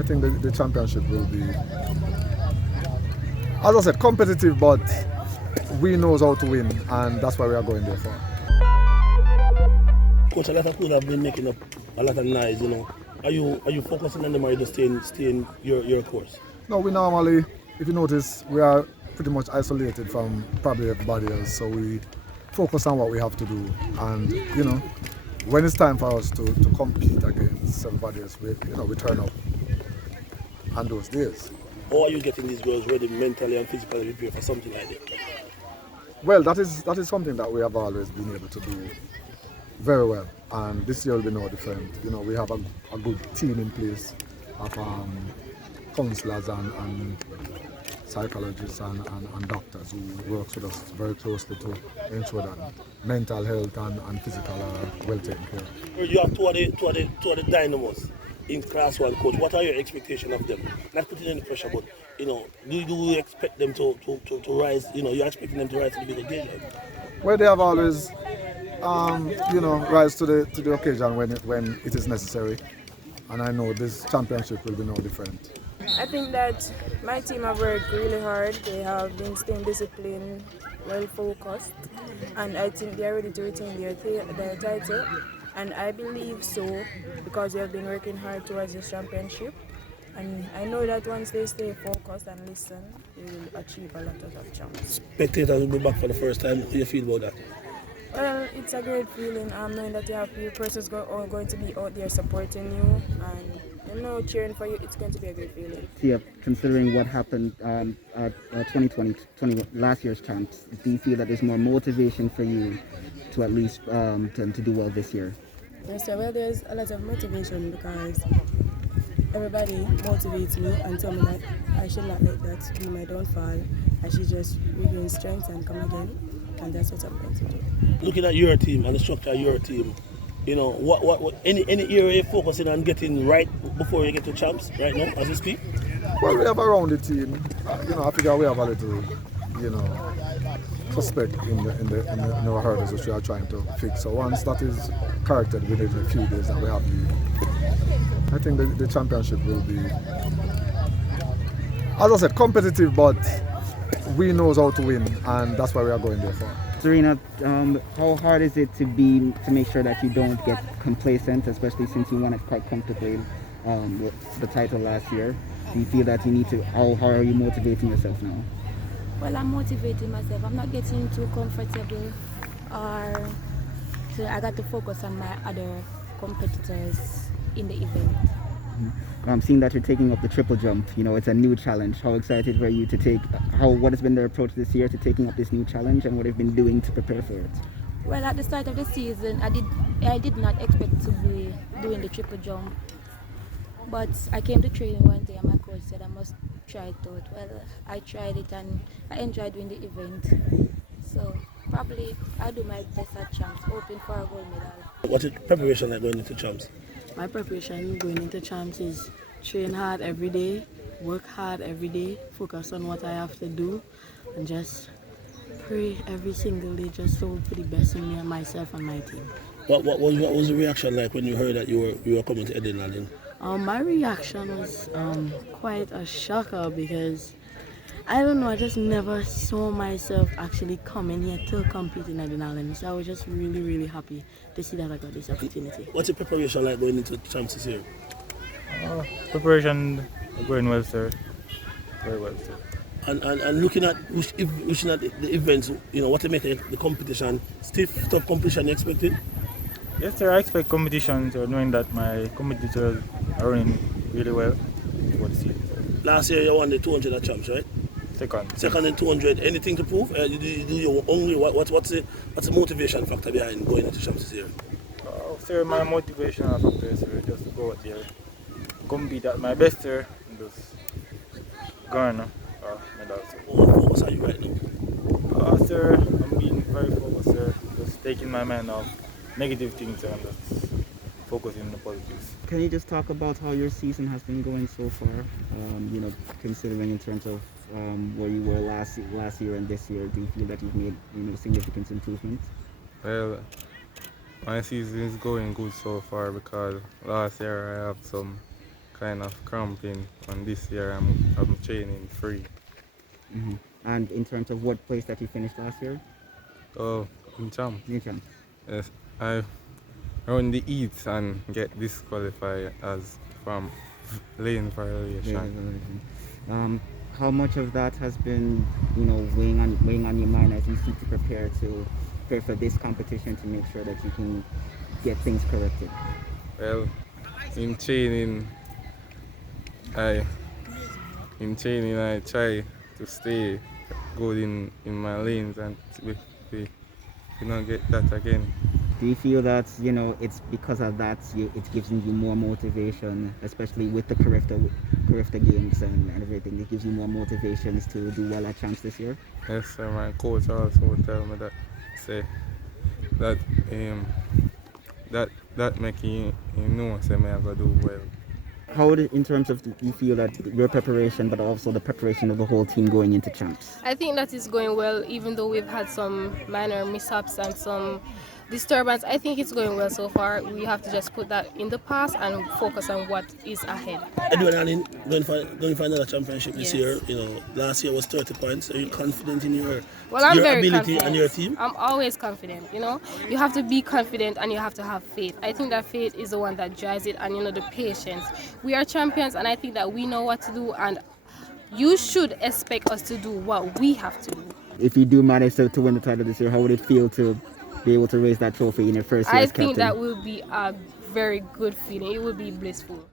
I think the championship will be, as I said, competitive, but we knows how to win, and that's why we are going there for. Coach, a lot of people have been making up a lot of noise, you know. Are you focusing on them, or are you just staying your course? No, we normally, if you notice, we are pretty much isolated from probably everybody else, so we focus on what we have to do, and you know, when it's time for us to compete against everybody else, we turn up on those days. How are you getting these girls ready mentally and physically prepared for something like that? Well, that is something that we have always been able to do very well, and this year will be no different. You know, we have a good team in place of counselors and psychologists and doctors who works with us very closely to ensure that mental health and physical are well taken care of. You have two of the dynamos in class one, coach. What are your expectations of them? Not putting any pressure, but you know, do you expect them to rise? You know, you're expecting them to rise to the big occasion. Well, they have always rise to the occasion when it is necessary, and I know this championship will be no different. I think that my team have worked really hard. They have been staying disciplined, well focused, and I think they are ready to retain their title. And I believe so because they have been working hard towards this championship. And I know that once they stay focused and listen, they will achieve a lot of champs. Spectators will be back for the first time. How do you feel about that? Well, it's a great feeling knowing that you have few persons going to be out there supporting you and cheering for you. It's going to be a great feeling. Yeah, considering what happened at 2020, last year's champs, do you feel that there's more motivation for you to at least to do well this year? Yes, sir. Well, there's a lot of motivation because everybody motivates me and tell me that I should not let that be my downfall. I should just regain strength and come again. And that's what I'm going to do. Looking at your team and the structure of your team, you know, what any area you're focusing on getting right before you get to champs right now as we speak? Well, we have a rounded team. I figure we have a little, suspect in our hurdles which we are trying to fix. So once that is corrected within a few days that we have, I think the championship will be, as I said, competitive, but we knows how to win, and that's why we are going there for. Serena, how hard is it to make sure that you don't get complacent, especially since you won it quite comfortably with the title last year? Do you feel that you need to? How are you motivating yourself now? Well, I'm motivating myself. I'm not getting too comfortable, so I got to focus on my other competitors in the event. Seeing that you're taking up the triple jump, it's a new challenge. How excited were you to what has been their approach this year to taking up this new challenge, and what have you been doing to prepare for it? Well, at the start of the season, I did not expect to be doing the triple jump, but I came to training one day and my coach said I must try it out. Well, I tried it and I enjoyed doing the event. So probably I'll do my best at champs, hoping for a gold medal. What's your preparation like going into champs? My preparation going into champs is train hard every day, work hard every day, focus on what I have to do, and just pray every single day just to hope for the best in me and myself and my team. What was the reaction like when you heard that you were coming to Edwin? My reaction was quite a shocker because I don't know, I just never saw myself actually coming here to compete in Edwin. So I was just really, really happy to see that I got this opportunity. What's your preparation like going into champs this year? Preparation going well, sir. Very well, sir. And looking at wishing at the events, what to make the competition stiff, tough competition you expected? Yes, sir. I expect competition, so knowing that my competitors are running really well for the season. Last year you won the 200 at champs, right? Second in 200. Anything to prove? Do you hungry? What's the motivation factor behind going into champs this year? Sir, my motivation factor is just to go out there, compete at my best, sir, and just garner medals. What focus are you right now? Sir, I'm being very focused, sir. Just taking my mind off negative things and just focusing on the positives. Can you just talk about how your season has been going so far? Considering in terms of where you were last year and this year, do you feel that you've made significant improvements? Well, my season is going good so far because last year I have some kind of cramping, and this year I'm training free. Hmm. And in terms of what place that you finished last year? Oh, in CHAMPS. In CHAMPS. Yes, I run the heats and get disqualified as from lane violation. How much of that has been, weighing on your mind as you seek to prepare for this competition to make sure that you can get things corrected? Well, in training, I try to stay good in my lanes and we not get that again. Do you feel that it's because of that it gives you more motivation, especially with the Carifta games and everything? It gives you more motivations to do well at CHAMPS this year. Yes, sir, my coach also tell me that that that make you know say me I go do well. How would it, in terms of you feel that your preparation, but also the preparation of the whole team going into CHAMPS? I think that is going well, even though we've had some minor mishaps and some disturbance. I think it's going well so far. We have to just put that in the past and focus on what is ahead. Edwin, going for another championship this Yes. year. Last year was 30 points. Are you confident in your I'm your very ability confident. and your team? I'm always confident. You have to be confident and you have to have faith. I think that faith is the one that drives it, and the patience. We are champions, and I think that we know what to do, and you should expect us to do what we have to do. If you do manage to win the title this year, how would it feel to be able to raise that trophy in your first year I as think captain? that will be a very good feeling. It will be blissful.